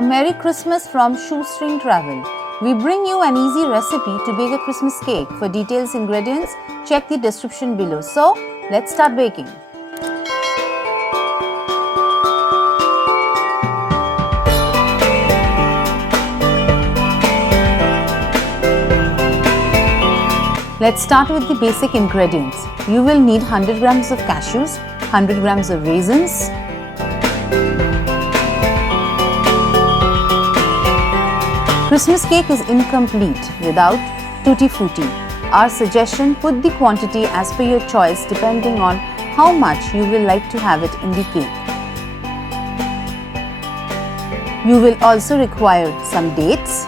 A Merry Christmas from Shoestring Travel. We bring you an easy recipe to bake a Christmas cake. For details ingredients, check the description below. So, let's start baking. Let's start with the basic ingredients. You will need 100 grams of cashews, 100 grams of raisins, Christmas cake is incomplete without tutti frutti. Our suggestion, put the quantity as per your choice depending on how much you will like to have it in the cake. You will also require some dates.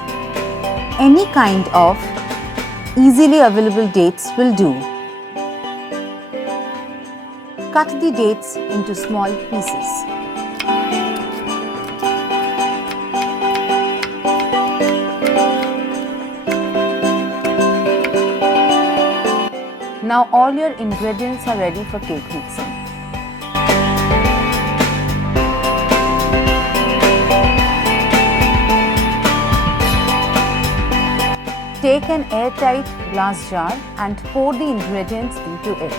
Any kind of easily available dates will do. Cut the dates into small pieces. Now all your ingredients are ready for cake mixing. Take an airtight glass jar and pour the ingredients into it.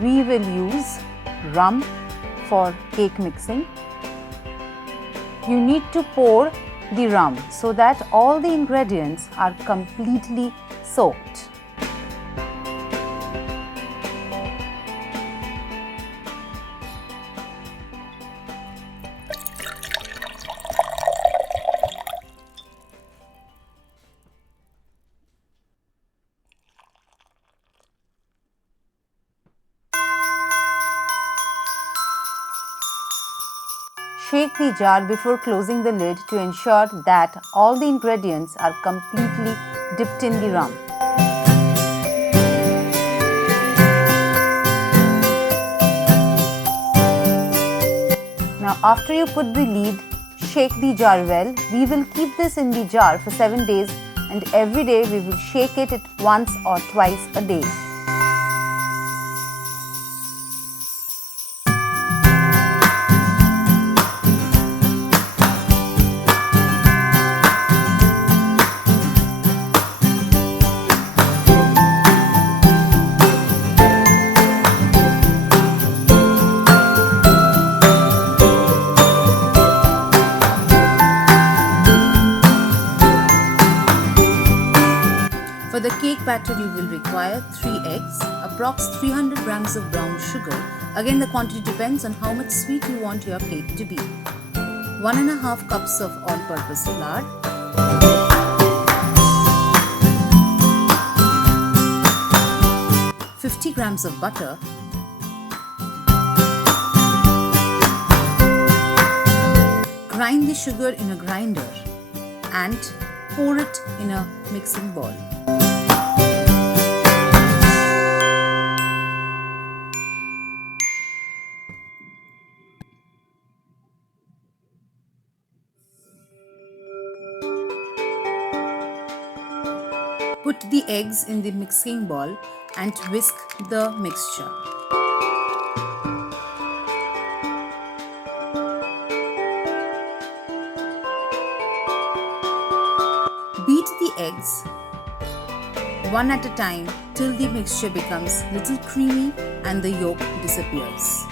We will use rum for cake mixing. You need to pour the rum so that all the ingredients are completely soaked. Shake the jar before closing the lid to ensure that all the ingredients are completely dipped in the rum. Now after you put the lid, shake the jar well. We will keep this in the jar for 7 days and every day we will shake it once or twice a day. For the cake batter, you will require 3 eggs, approx 300 grams of brown sugar. Again, the quantity depends on how much sweet you want your cake to be. 1.5 cups of all-purpose flour, 50 grams of butter, grind the sugar in a grinder and pour it in a mixing bowl. Put the eggs in the mixing bowl and whisk the mixture. Beat the eggs one at a time till the mixture becomes little creamy and the yolk disappears.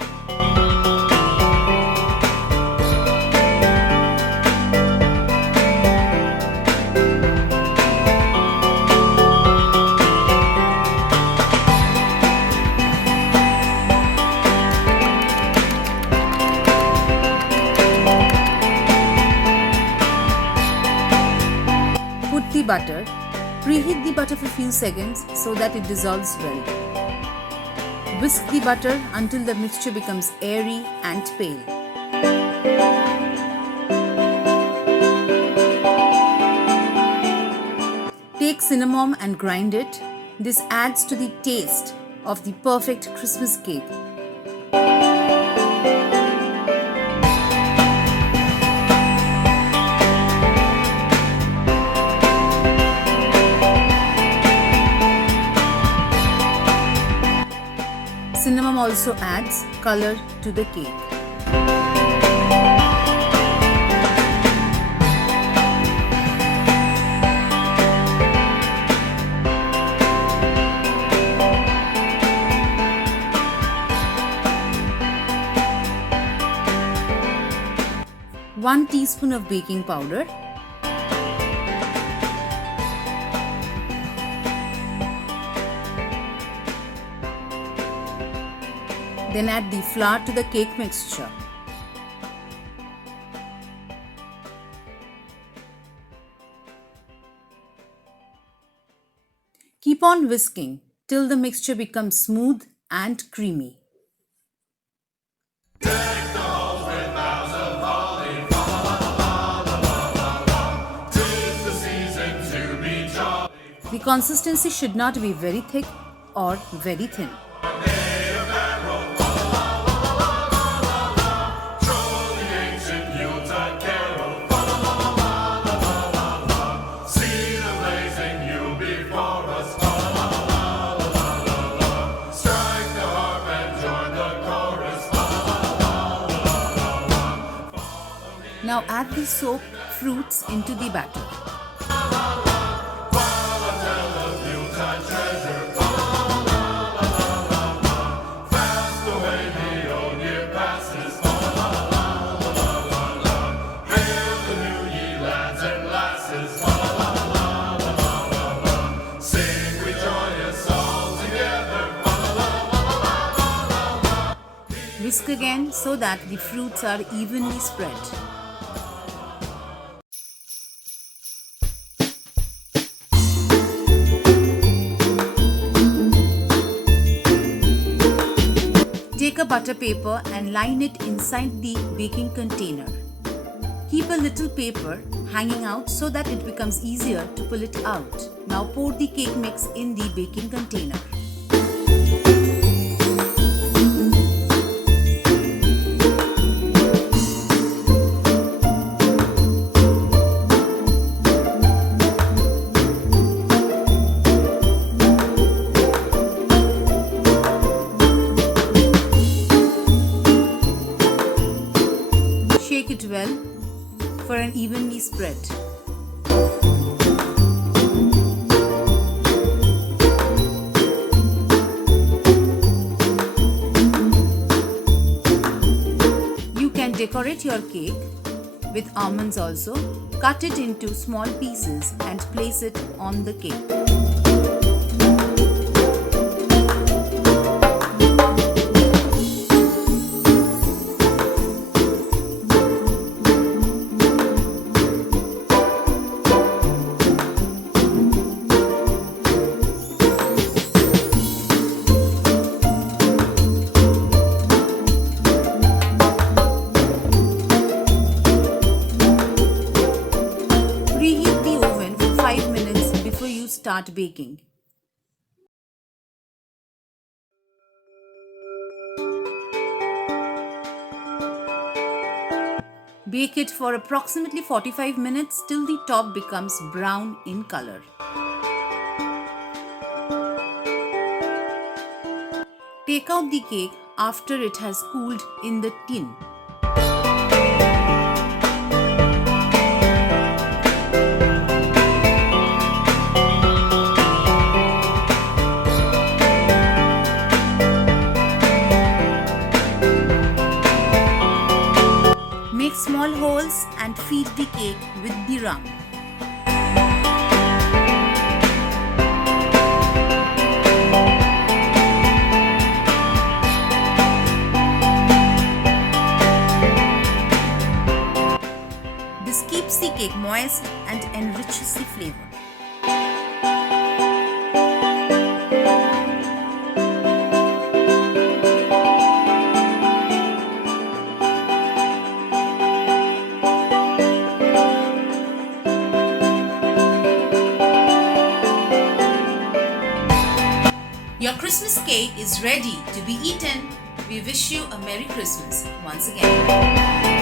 The butter. Preheat the butter for a few seconds so that it dissolves well. Whisk the butter until the mixture becomes airy and pale. Take cinnamon and grind it. This adds to the taste of the perfect Christmas cake. also adds color to the cake. One teaspoon of baking powder, then add the flour to the cake mixture. Keep on whisking till the mixture becomes smooth and creamy. The consistency should not be very thick or very thin. Now add the soaked fruits into the batter. Whisk again so that the fruits are evenly spread. Take a butter paper and line it inside the baking container. Keep a little paper hanging out so that it becomes easier to pull it out. Now pour the cake mix in the baking container. Shake it well for an evenly spread. You can decorate your cake with almonds also. Cut it into small pieces and place it on the cake. Start baking. Bake it for approximately 45 minutes till the top becomes brown in color. Take out the cake after it has cooled in the tin. Make small holes and feed the cake with the rum. This keeps the cake moist and enriches the flavor. Your Christmas cake is ready to be eaten. We wish you a Merry Christmas once again.